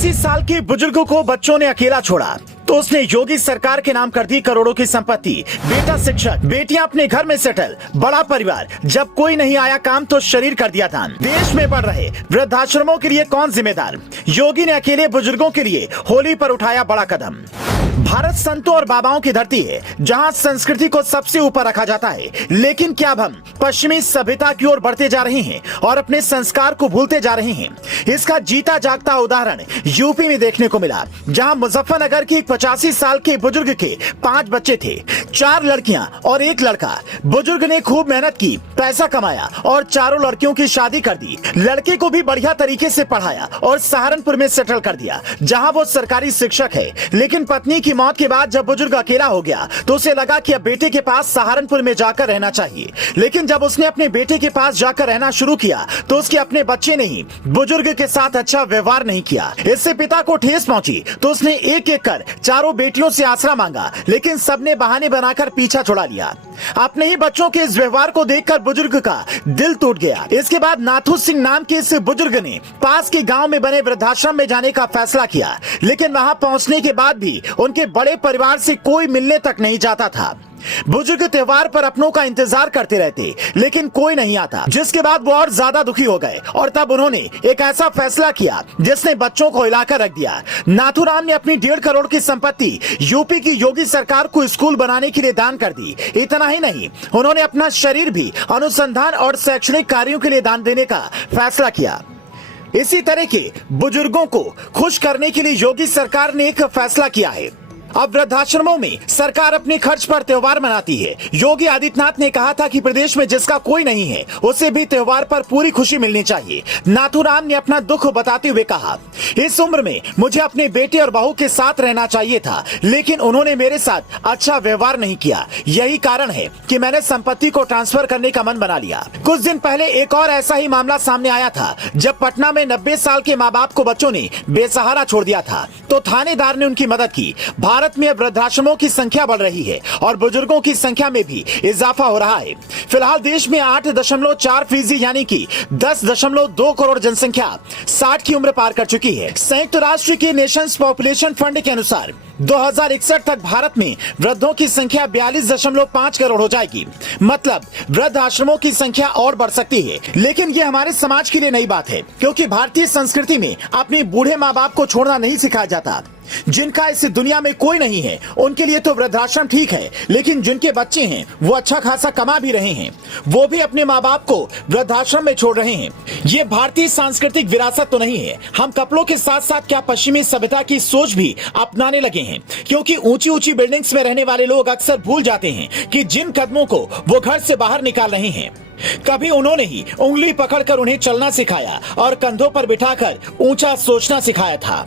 85 साल के बुजुर्ग को बच्चों ने अकेला छोड़ा तो उसने योगी सरकार के नाम कर दी करोड़ों की संपत्ति। बेटा शिक्षक, बेटियां अपने घर में सेटल, बड़ा परिवार। जब कोई नहीं आया काम तो शरीर कर दिया दान। देश में बढ़ रहे वृद्धाश्रमों के लिए कौन जिम्मेदार? योगी ने अकेले बुजुर्गों के लिए होली पर उठाया बड़ा कदम। भारत संतों और बाबाओं की धरती है जहां संस्कृति को सबसे ऊपर रखा जाता है, लेकिन क्या अब हम पश्चिमी सभ्यता की ओर बढ़ते जा रहे हैं और अपने संस्कार को भूलते जा रहे हैं? इसका जीता जागता उदाहरण यूपी में देखने को मिला, जहां मुजफ्फरनगर के 85 साल के बुजुर्ग के 5 बच्चे थे, 4 लड़कियां और 1 लड़का। बुजुर्ग ने खूब मेहनत की, पैसा कमाया और चारों लड़कियों की शादी कर दी। लड़के को भी बढ़िया तरीके से पढ़ाया और सहारनपुर में सेटल कर दिया, जहां वो सरकारी शिक्षक है। लेकिन पत्नी की मौत के बाद जब बुजुर्ग अकेला हो गया तो उसे लगा कि अब बेटे के पास सहारनपुर में जाकर रहना चाहिए। लेकिन जब उसने अपने बेटे के पास जाकर रहना शुरू किया तो उसके अपने बच्चे ने ही बुजुर्ग के साथ अच्छा व्यवहार नहीं किया। इससे पिता को ठेस पहुंची तो उसने एक एक कर चारों बेटियों से आसरा मांगा, लेकिन सबने बहाने बनाकर पीछा छुड़ा लिया। अपने ही बच्चों के इस व्यवहार को देखकर बुजुर्ग का दिल टूट गया। इसके बाद नाथू सिंह नाम के इस बुजुर्ग ने पास के गांव में बने वृद्धाश्रम में जाने का फैसला किया, लेकिन वहां पहुंचने के बाद भी उनके बड़े परिवार से कोई मिलने तक नहीं जाता था। बुजुर्ग त्योहार पर अपनों का इंतजार करते रहते, लेकिन कोई नहीं आता, जिसके बाद वो और ज्यादा दुखी हो गए और तब उन्होंने एक ऐसा फैसला किया जिसने बच्चों को हिलाकर रख दिया। नाथूराम ने अपनी 1.5 करोड़ की संपत्ति यूपी की योगी सरकार को स्कूल बनाने के लिए दान कर दी। इतना ही नहीं, उन्होंने अपना शरीर भी अनुसंधान और शैक्षणिक कार्यों के लिए दान देने का फैसला किया। इसी तरह के बुजुर्गों को खुश करने के लिए योगी सरकार ने एक फैसला किया है। अब वृद्धाश्रमों में सरकार अपने खर्च पर त्योहार मनाती है। योगी आदित्यनाथ ने कहा था कि प्रदेश में जिसका कोई नहीं है उसे भी त्योहार पर पूरी खुशी मिलनी चाहिए। नाथूराम ने अपना दुख बताते हुए कहा, इस उम्र में मुझे अपने बेटे और बहू के साथ रहना चाहिए था, लेकिन उन्होंने मेरे साथ अच्छा व्यवहार नहीं किया। यही कारण है कि मैंने संपत्ति को ट्रांसफर करने का मन बना लिया। कुछ दिन पहले एक और ऐसा ही मामला सामने आया था, जब पटना में 90 साल के माँ बाप को बच्चों ने बेसहारा छोड़ दिया था, तो थानेदार ने उनकी मदद की। भारत में वृद्धाश्रमों की संख्या बढ़ रही है और बुजुर्गों की संख्या में भी इजाफा हो रहा है। फिलहाल देश में 8.4% यानी कि 10.2 करोड़ जनसंख्या 60 की उम्र पार कर चुकी है। संयुक्त राष्ट्र के नेशंस पॉपुलेशन फंड के अनुसार 2061 तक भारत में वृद्धों की संख्या 42.5 करोड़ हो जाएगी। मतलब वृद्ध आश्रमों की संख्या और बढ़ सकती है। लेकिन ये हमारे समाज के लिए नई बात है, क्योंकि भारतीय संस्कृति में अपने बूढ़े माँ बाप को छोड़ना नहीं सिखाया जाता। जिनका इस दुनिया में कोई नहीं है उनके लिए तो वृद्धाश्रम ठीक है, लेकिन जिनके बच्चे हैं वो अच्छा खासा कमा भी रहे हैं, वो भी अपने माँ बाप को वृद्धाश्रम में छोड़ रहे हैं। ये भारतीय सांस्कृतिक विरासत तो नहीं है। हम कपड़ों के साथ साथ क्या पश्चिमी सभ्यता की सोच भी अपनाने लगे हैं, क्योंकि ऊंची ऊंची बिल्डिंग्स में रहने वाले लोग अक्सर भूल जाते हैं कि जिन कदमों को वो घर से बाहर निकाल रहे हैं, कभी उन्होंने ही उंगली पकड़कर उन्हें चलना सिखाया और कंधों पर बिठाकर ऊंचा सोचना सिखाया था।